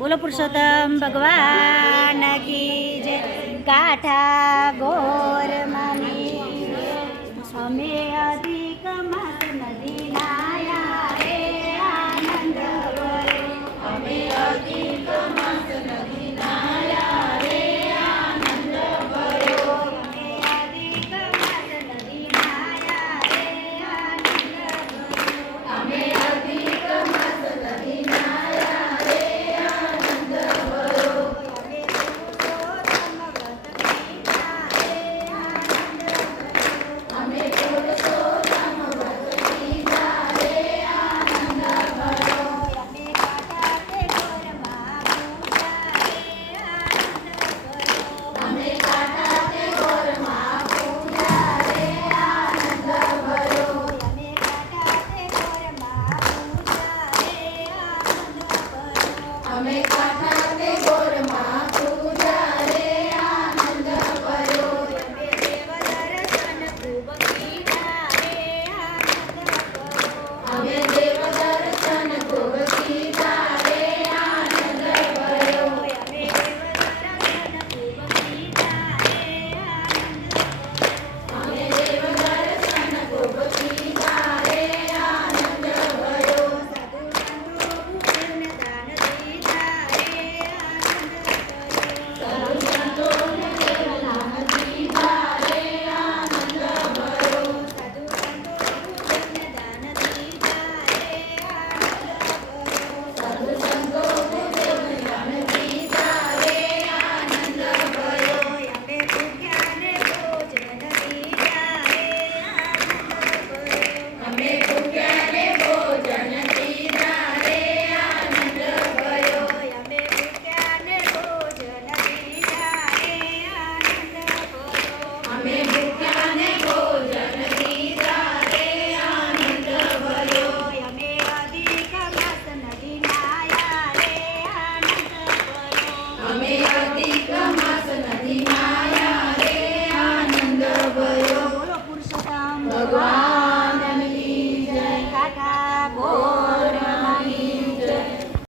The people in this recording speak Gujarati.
બોલો પુરુષોત્તમ ભગવાન કી જય। કાંઠા ગોર માની અમે અધિક માસ નદી નાયા રે આનંદ ભર્યો। અમે અધિક માસ નદી નાયા રે આનંદ ભર્યો। અમે અધિક માસ નદી નાયા રે આનંદ ભર્યો। અમે અધિક માસ નદી નાયા રે આનંદ ભર્યો। અમે પુરુષોત્તમ વ્રત કીધા રે આનંદ ભર્યો। અમે કાંઠા તે ગોરમાં પૂજા રે આનંદ ભર્યો। અમે કાંઠા તે ગોરમાં પૂજા રે આનંદ ભર્યો। અમે કાંઠા તે ગોરમાં પૂજા રે આનંદ ભર્યો। અમે